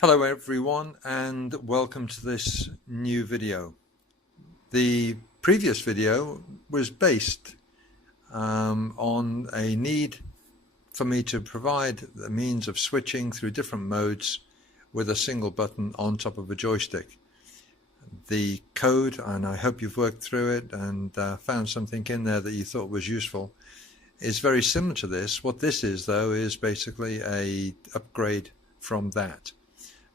Hello everyone and welcome to this new video. The previous video was based on a need for me to provide the means of switching through different modes with a single button on top of a joystick. The code, and I hope you've worked through it and found something in there that you thought was useful, is very similar to this. What this is though is basically a upgrade from that.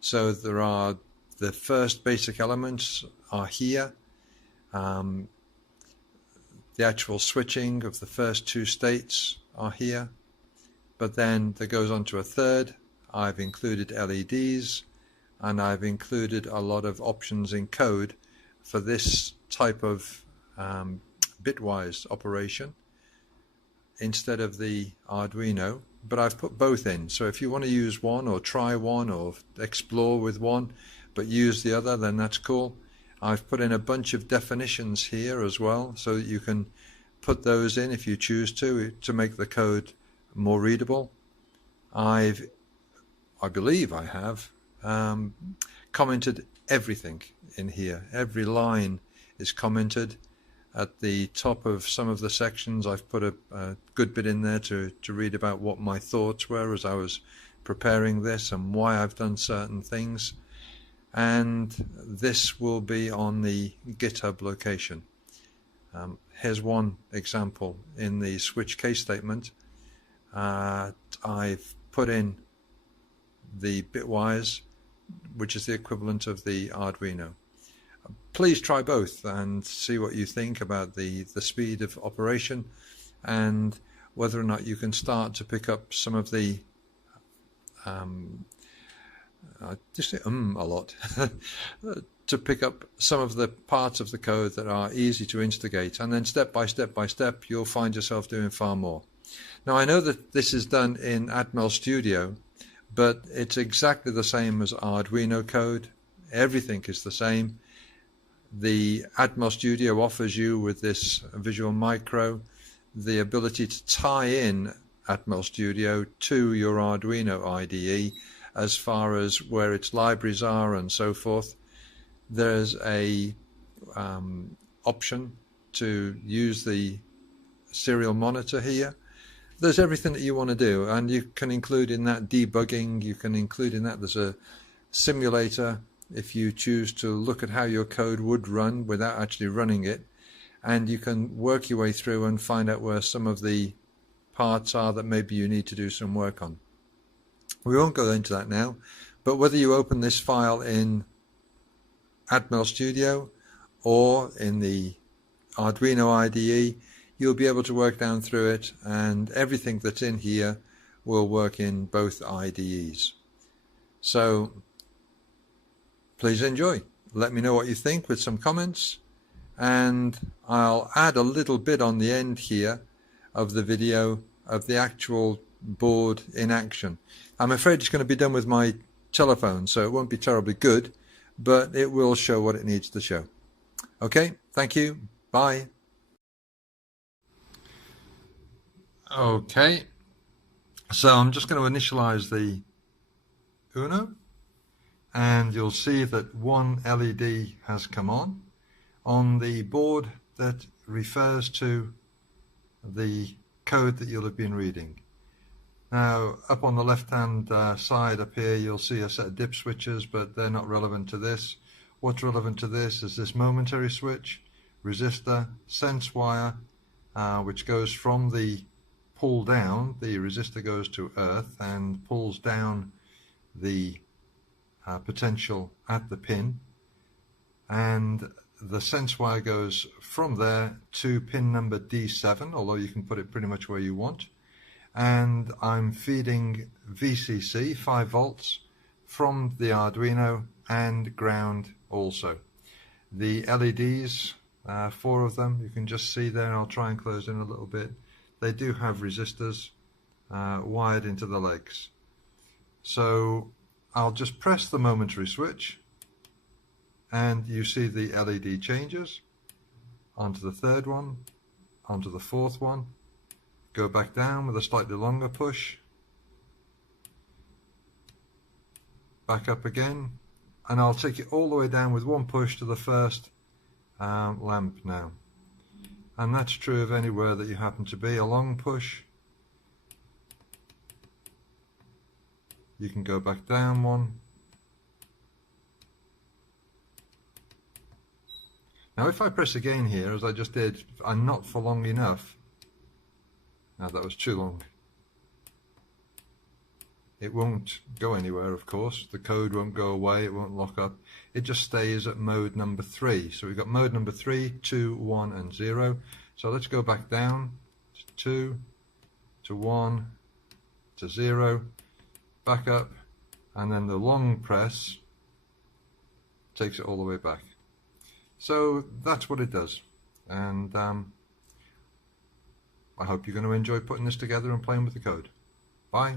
So there are the first basic elements are here. The actual switching of the first two states are here, but then there goes on to a third. I've included LEDs and I've included a lot of options in code for this type of bitwise operation instead of the Arduino. But I've put both in, so if you want to use one or try one or explore with one but use the other, then that's cool. I've put in a bunch of definitions here as well so that you can put those in if you choose to make the code more readable. I believe I have commented everything in here. Every line is commented. At the top of some of the sections I've put a good bit in there to read about what my thoughts were as I was preparing this and why I've done certain things. And this will be on the GitHub location. Here's one example in the switch case statement. I've put in the bitwise, which is the equivalent of the Arduino. Please try both and see what you think about the speed of operation and whether or not you can start to pick up some of the I just say a lot to pick up some of the parts of the code that are easy to instigate, and then step by step you'll find yourself doing far more. Now I know that this is done in Atmel Studio, but it's exactly the same as Arduino code. Everything is the same. The Atmel Studio offers you with this Visual Micro the ability to tie in Atmel Studio to your Arduino IDE as far as where its libraries are and so forth. There's a option to use the serial monitor here. There's everything that you want to do, and you can include in that debugging. You can include in that there's a simulator if you choose to look at how your code would run without actually running it, and you can work your way through and find out where some of the parts are that maybe you need to do some work on. We won't go into that now, but whether you open this file in Atmel Studio or in the Arduino IDE, you'll be able to work down through it, and everything that's in here will work in both IDEs. So please enjoy. Let me know what you think with some comments, and I'll add a little bit on the end here of the video of the actual board in action. I'm afraid it's going to be done with my telephone, so it won't be terribly good, but it will show what it needs to show. Okay, thank you. Bye. Okay, so I'm just going to initialize the Uno, and you'll see that one LED has come on the board that refers to the code that you'll have been reading. Now, up on the left-hand side up here, you'll see a set of dip switches, but they're not relevant to this. What's relevant to this is this momentary switch, resistor, sense wire, which goes from the pull down. The resistor goes to earth and pulls down the potential at the pin, and the sense wire goes from there to pin number D7, although you can put it pretty much where you want. And I'm feeding VCC 5 volts from the Arduino and ground also. The LEDs, 4 of them, you can just see there. I'll try and close in a little bit. They do have resistors wired into the legs. So I'll just press the momentary switch, and you see the LED changes onto the third one, onto the fourth one, go back down with a slightly longer push, back up again, and I'll take it all the way down with one push to the first lamp now. And that's true of anywhere that you happen to be. A long push, you can go back down one. Now if I press again here, as I just did, and not for long enough, now that was too long, it won't go anywhere, of course. The code won't go away, it won't lock up. It just stays at mode number 3. So we've got mode number 3, 2, 1 and 0. So let's go back down to 2, to 1, to 0, back up, and then the long press takes it all the way back. So that's what it does, and I hope you're going to enjoy putting this together and playing with the code. Bye.